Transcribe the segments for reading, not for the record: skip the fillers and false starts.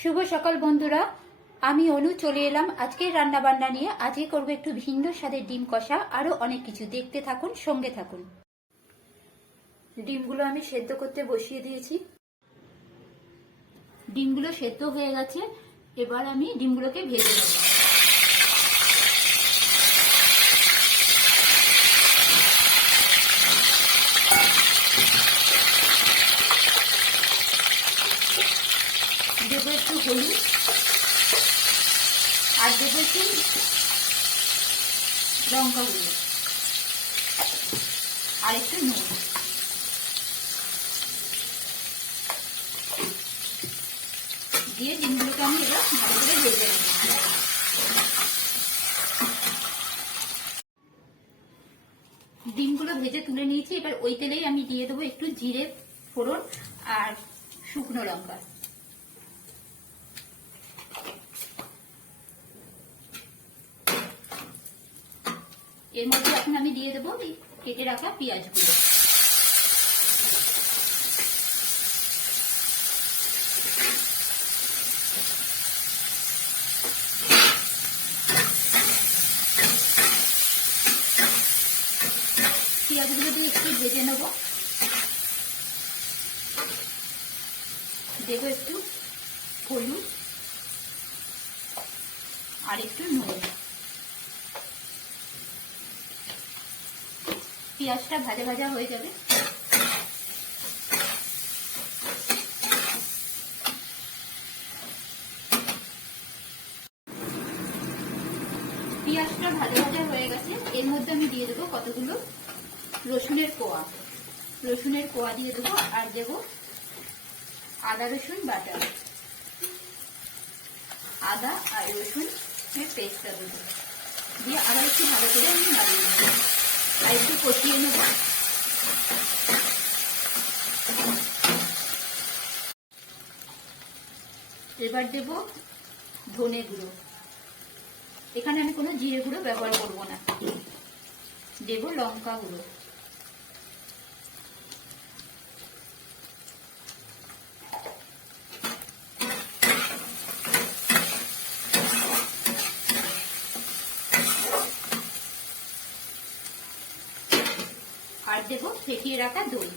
শুভ সকাল বন্ধুরা, আমি অনু চলে এলাম আজকের রান্না বান্না নিয়ে। আজকে করবো একটু ভিন্ন স্বাদের ডিম কষা, আরো অনেক কিছু। দেখতে থাকুন, সঙ্গে থাকুন। ডিমগুলো আমি সেদ্ধ করতে বসিয়ে দিয়েছি। ডিমগুলো সেদ্ধ হয়ে গেছে, এবার আমি ডিমগুলোকে ভেজে নেব। দেবো একটু হলুদ আর দেবো একটু লঙ্কা গুঁড়ো আর একটু নুন। দিয়ে ডিমগুলোকে আমি এবার ভালো করে ভেজে নেব। ডিমগুলো ভেজে তুলে নিয়েছি। এবার ওই তেলেই আমি দিয়ে দেবো একটু জিরে ফোড়ন আর শুকনো লঙ্কা। এর মধ্যে এখন আমি দিয়ে দেবো কেটে রাখা পেঁয়াজগুলো। পেঁয়াজগুলো দিয়ে একটু ভেজে নেব। দেবো একটু হলুদ আর একটু নুন। পেঁয়াজটা ভাজা ভাজা হয়ে যাবে। পেঁয়াজটা ভাজা ভাজা হয়ে গেছে। এর মধ্যে আমি দিয়ে দেবো কতগুলো রসুনের কোয়া। রসুনের কোয়া দিয়ে দেবো আর দেবো আদা রসুন বাটা। আদা আর রসুন পেস্টটা দেবো, দিয়ে আবার একটু ভালো করে আমি নাড়িয়ে নেব আর একটু কষিয়ে নেব। এবার দেব ধনে গুঁড়ো। এখানে আমি কোনো জিরে গুঁড়ো ব্যবহার করব না। দেব লঙ্কা গুঁড়ো। আর দেব ফেটিয়ে রাখা দই।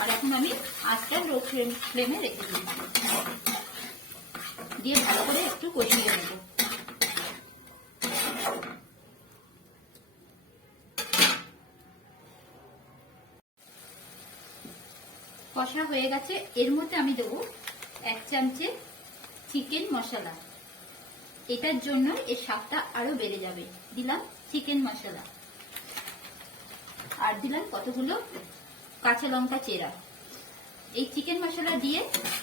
আর এখন আমি আঁচটা লো ফ্লেমে রেখে দিই, দিয়ে ভালো করে একটু কষিয়ে নেব। কষা হয়ে গেছে। এর মধ্যে আমি দেবো 1 চামচে চিকেন মশলা। এটার জন্য এর স্বাদটা আরো বেড়ে যাবে। দিলাম চিকেন মশলা আর দিলাম কতগুলো কাঁচা লঙ্কা চেরা। এই চিকেন মশলা দিয়ে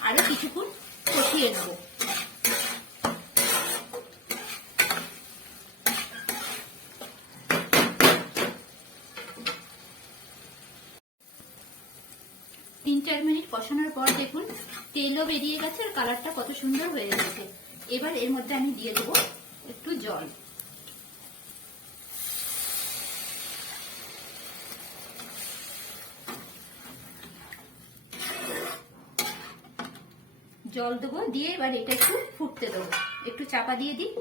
আরো কিছুক্ষণ কষিয়ে নেব। তিন 4 মিনিট কষানোর পর দেখুন তেলও বেরিয়ে গেছে আর কালারটা কত সুন্দর হয়ে গেছে। এবার এর মধ্যে আমি দিয়ে দেবো একটু জল। জল দেবো, দিয়ে এবার এটা একটু ফুটতে দেবো। একটু চাপা দিয়ে দিই।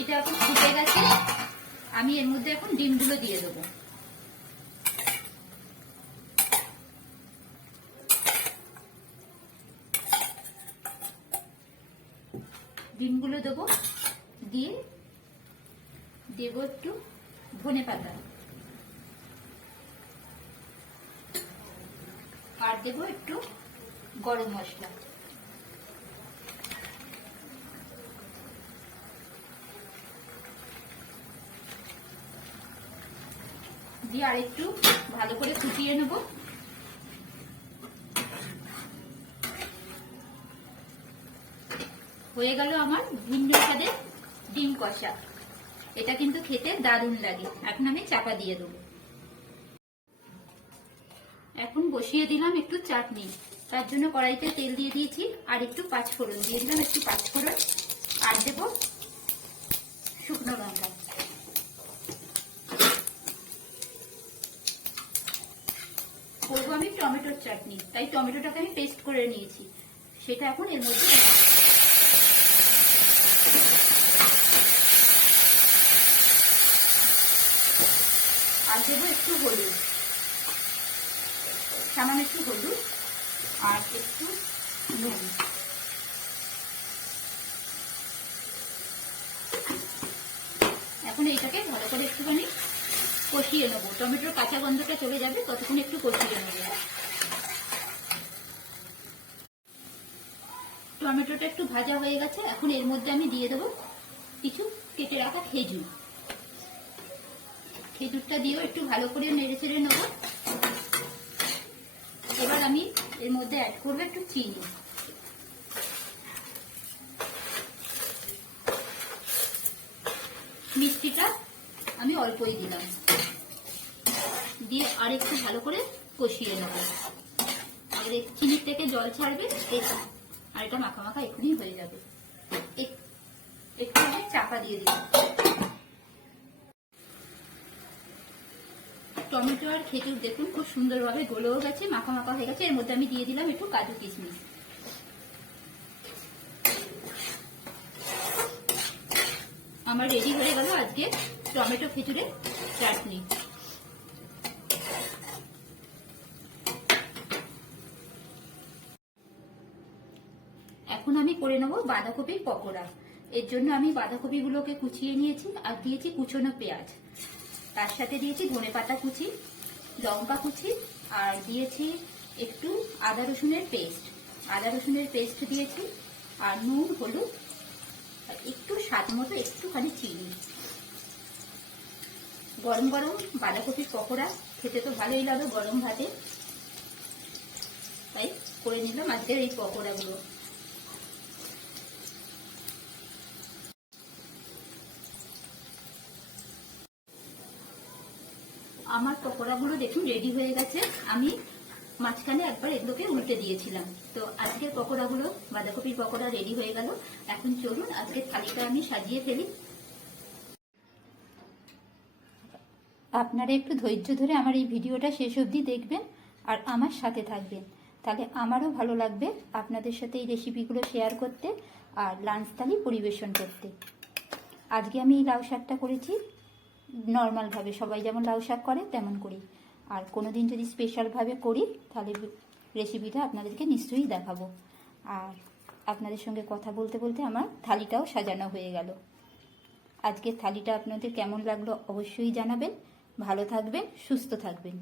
এটা এখন ফুটে গেছে। আমি এর মধ্যে এখন ডিমগুলো দিয়ে দেবো। ডিমগুলো দেবো, দিয়ে দেবো একটু ধনে পাতা আর দেবো একটু গরম মশলা। দিয়ে আর একটু ভালো করে ফুটিয়ে নেব। হয়ে গেল আমার ভিন্ন স্বাদের ডিম কষা। এটা কিন্তু খেতে দারুণ লাগে। এখন আমি চাপা দিয়ে দেবো। এখন বসিয়ে দিলাম একটু চাটনি। তার জন্য কড়াইতে তেল দিয়ে দিয়েছি আর একটু পাঁচফোড়ন দিয়ে দিলাম। একটু পাঁচফোড়ন আর দেবো টমেটোটাকে আমি পেস্ট করে নিয়েছি, সেটা এখন এর মধ্যে আর দেবো একটু হলুদ, সামান্য একটু হলুদ আর একটু নুন। এখন এইটাকে ভালো করে একটুখানি কষিয়ে নেবো, টমেটোর কাঁচা গন্ধটা চলে যাবে, ততক্ষণ একটু কষিয়ে নেবো। টমেটোটা একটু ভাজা হয়ে গেছে, এখন এর মধ্যে আমি দিয়ে দেবো কিছু কেটে রাখা খেজুর। খেজুরটা দিয়েও একটু ভালো করে নেড়ে চেড়ে নেবো। এবার আমি এর মধ্যে অ্যাড করবো একটু চিনি। মিষ্টিটা আমি অল্পই দিলাম, দিয়ে আর একটু ভালো করে কষিয়ে নেবো। আর চিনির থেকে জল ছাড়বে, আর এটা মাখা মাখা এখনই হয়ে যাবে। একটু আমি চাপা দিয়ে দিলাম। টমেটো আর খেজুর দেখুন খুব সুন্দরভাবে গলেও গেছে, মাখা মাখা হয়ে গেছে। এর মধ্যে আমি দিয়ে দিলাম একটু কাজু কিশমিশ। আমার রেডি হয়ে গেল আজকে টমেটো খেজুরের চাটনি। এখন আমি করে নেবো বাঁধাকপির পকোড়া। এর জন্য আমি বাঁধাকপিগুলোকে কুচিয়ে নিয়েছি আর দিয়েছি কুচনো পেঁয়াজ, তার সাথে দিয়েছি ধনেপাতা কুচি, লঙ্কা কুচি, আর দিয়েছি একটু আদা রসুনের পেস্ট দিয়েছি, আর নুন, হলুদ, আর একটু স্বাদ মতো একটুখানি চিনি। গরম গরম বাঁধাকপির পকোড়া খেতে তো ভালোই লাগে গরম ভাতে, তাই করে নিলাম আজকের এই পকোড়াগুলো। আমার পকোড়াগুলো দেখুন রেডি হয়ে গেছে। আমি মাঝখানে একবার এগুলোকে উল্টে দিয়েছিলাম। তো আজকের পকোড়াগুলো, বাঁধাকপির পকোড়া রেডি হয়ে গেল। এখন চলুন আজকের থালিটা আমি সাজিয়ে ফেলি। আপনারা একটু ধৈর্য ধরে আমার এই ভিডিওটা শেষ অবধি দেখবেন আর আমার সাথে থাকবেন, তাহলে আমারও ভালো লাগবে আপনাদের সাথে এই রেসিপিগুলো শেয়ার করতে আর লাঞ্চ থালি পরিবেশন করতে। আজকে আমি এই লাউ শাকটা করেছি নর্মালভাবে, সবাই যেমন লাউ শাক করে তেমন করি। আর কোনোদিন যদি স্পেশালভাবে করি তাহলে রেসিপিটা আপনাদেরকে নিশ্চয়ই দেখাবো। আর আপনাদের সঙ্গে কথা বলতে বলতে আমার থালিটাও সাজানো হয়ে গেল। আজকের থালিটা আপনাদের কেমন লাগলো অবশ্যই জানাবেন। ভালো থাকবেন, সুস্থ থাকবেন।